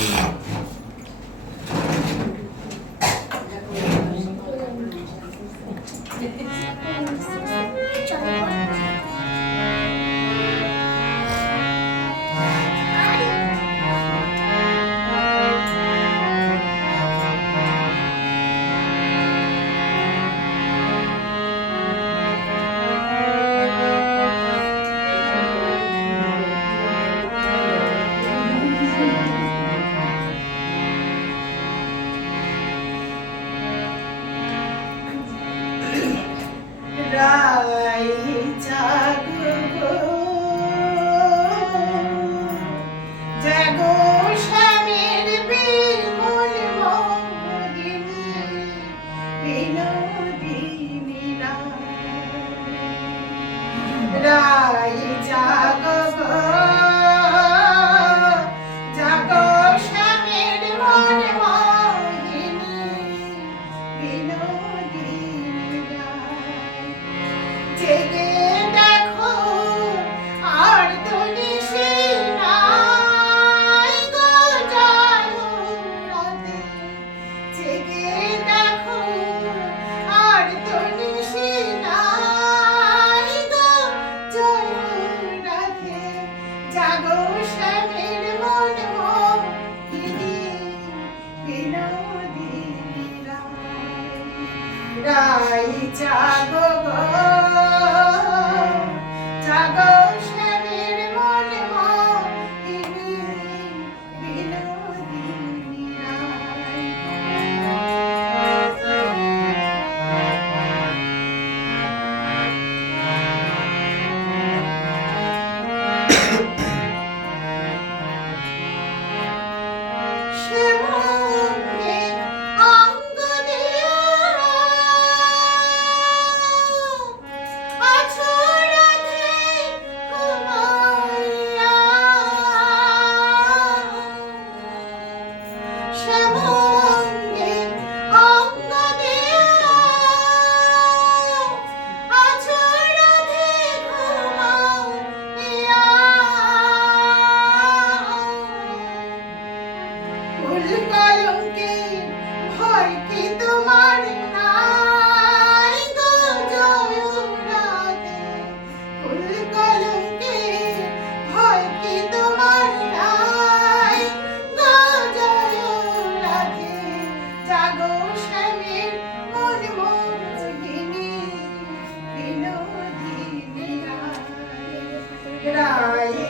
Yeah. legal. É. take it. Rai Jago go. Jago Good night.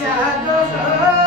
Jago